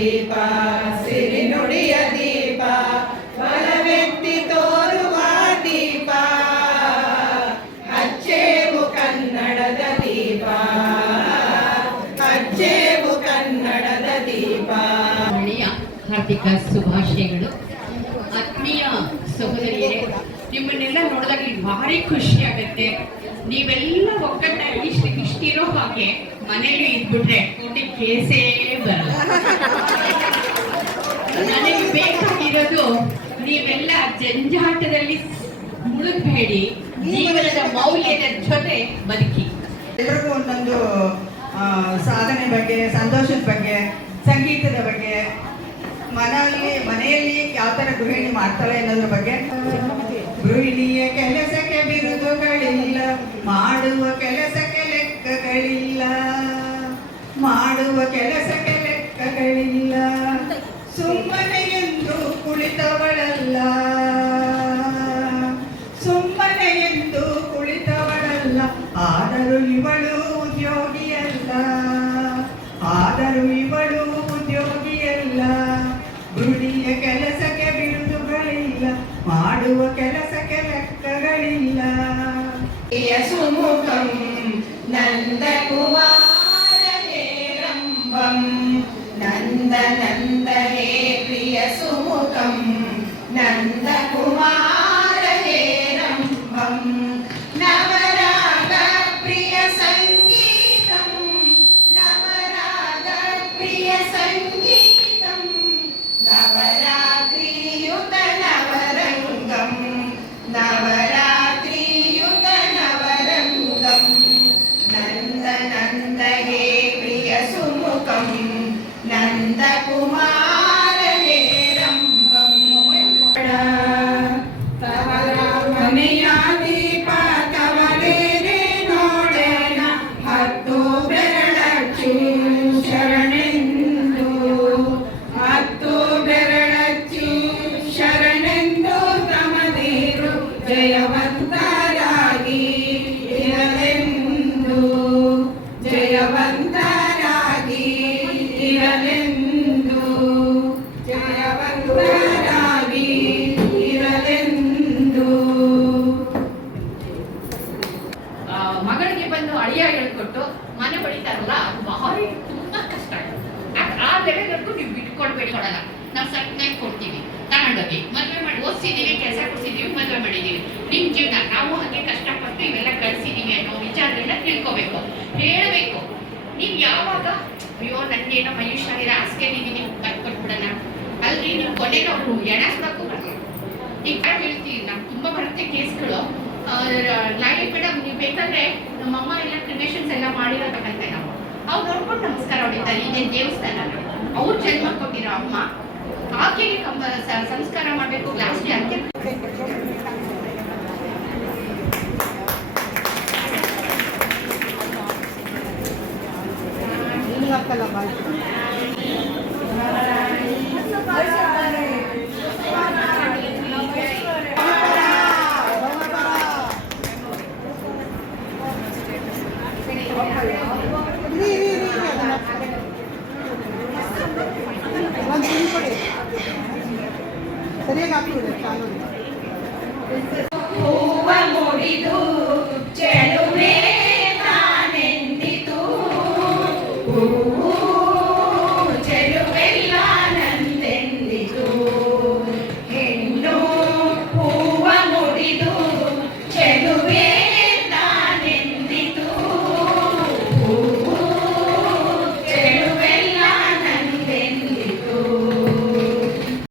ದೀಪ, ಸಿರಿ ನುಡಿಯ ದೀಪ, ಬಲವೆತ್ತಿ ತೋರುವ ದೀಪ ಅಚ್ಚೇವು ಕನ್ನಡದ ದೀಪ ಅಚ್ಚೇವು ಕನ್ನಡದ ದೀಪ. ಹಾರ್ದಿಕ ಶುಭಾಶಯಗಳು. ಆತ್ಮೀಯ ಸಹೋದರಿಯರೇ, ನಿಮ್ಮನ್ನೆಲ್ಲ ನೋಡಿದಾಗ ಭಾರಿ ಖುಷಿ ಆಗುತ್ತೆ. ನೀವೆಲ್ಲ ಒಗ್ಗಟ್ಟಾಗಿ ಇಷ್ಟಿರೋ ಹಾಗೆ ಮನೇಲಿ ಇದ್ಬಿಟ್ರೆ ಕೋಟಿ ಕೇಸೇ ಬರಲ್ಲ. ನನಗೆ ಬೇಕಾಗಿರೋದು ನೀವೆಲ್ಲ ಜಂಜಾಟದಲ್ಲಿ ಮುಳುಗಬೇಡಿ. ಜೀವನದ ಮೌಲ್ಯದ ಜೊತೆ ಬದುಕಿ. ಎಲ್ರಿಗೂ ಒಂದೊಂದು ಸಾಧನೆ ಬಗ್ಗೆ, ಸಂತೋಷದ ಬಗ್ಗೆ, ಸಂಗೀತದ ಬಗ್ಗೆ, ಮನೆಯಲ್ಲಿ ಮನೆಯಲ್ಲಿ ಯಾವ ತರ ಗೃಹಿಣಿ ಮಾಡ್ತಾಳೆ ಅನ್ನೋದ್ರ ಬಗ್ಗೆ. ಗೃಹಿಣಿಯ ಕೆಲಸಕ್ಕೆ ಬಿರುದುಗಳಿಲ್ಲ, ಮಾಡುವ ಕೆಲಸಕ್ಕೆ ಲೆಕ್ಕಗಳಿಲ್ಲ, ಮಾಡುವ ಕೆಲಸಕ್ಕೆ ಕುಳಿತವಳಲ್ಲ ಸುಮ್ಮನೆ ಎಂದು ಕುಳಿತವಳಲ್ಲ ಆದರೂ ಇವಳು ಉದ್ಯೋಗಿಯಲ್ಲ ಆದರೂ ಇವಳು ಉದ್ಯೋಗಿಯಲ್ಲ ಗೃಹಿಣಿಯ ಕೆಲಸಕ್ಕೆ ಬಿರುದುಗಳಿಲ್ಲ ಮಾಡುವ ಕೆಲಸಕ್ಕೆ ಲೆಕ್ಕಗಳಿಲ್ಲ ಸುಮುಖಂ ನಂದಕುಮಾರ ಹೇರಂಬಂ ನಂದ ನಂದ ಹೇ సుముఖం నందకుమార్ ನೀವು ಬಿಟ್ಕೊಡ್ಬೇಡಿ ಕೊಡಲ್ಲ ನಾವು ಸತ್ಯ ಕೊಡ್ತೀವಿ. ತಗೊಂಡೋಗಿ. ಮದುವೆ ಮಾಡಿ ಓದಿಸಿದ್ದೀವಿ, ಕೆಲಸ ಕೊಡ್ಸಿದ್ದೀವಿ, ಮದುವೆ ಮಾಡಿದ್ದೀವಿ. ನಿಮ್ಮ ಜೀವನ, ನಾವು ಹಾಗೆ ಕಷ್ಟಪಟ್ಟು ಇವೆಲ್ಲ ಕಳಿಸಿದ್ದೀವಿ ಅನ್ನೋ ವಿಚಾರದಿಂದ ತಿಳ್ಕೊಬೇಕು. ಹೇಳಬೇಕು. ನೀವು ಯಾವಾಗ, ಅಯ್ಯೋ ನನ್ಗೇನೋ ಮನುಷ್ಯನಿಗೆ ಹಾಸಿಗೆ ನೀವು ಬರ್ಕೊಟ್ಬಿಡೋಣ ಅಲ್ರಿ, ನೀವು ಕೊನೆಗೆ ಅವರು ಎಣಸ್ಬೇಕು ಈಗ ಹೇಳ್ತೀವಿ ನಾವು ತುಂಬಾ ಬರುತ್ತೆ ಕೇಸ್ಗಳು. ಲೈಫ್ ಮೇಡಮ್ ನೀವು ಬೇಕಾದ್ರೆ ನಮ್ಮಮ್ಮ ಎಲ್ಲ ಕ್ರಿಮೇಷನ್ಸ್ ಎಲ್ಲ ಮಾಡಿರೋದಕ್ಕಂತೆ ನಾವು ಅವ್ರು ನೋಡ್ಕೊಂಡು ನಮಸ್ಕಾರ ಹೊಡಿತಾರೆ ಇದೇನು ದೇವಸ್ಥಾನ. ಅವ್ರು ಜನ್ಮ ಕೊಟ್ಟಿರೋ ಅಮ್ಮ. ಆಕೆಗೆ ಸಂಸ್ಕಾರ ಮಾಡಬೇಕು ಲಾಸ್ಟ್ಗೆ ಅಂತ್ಯ ಹಾಕಲ್ಲ ಹಾಕ್ಬಿಡಿ capire, stanno lì.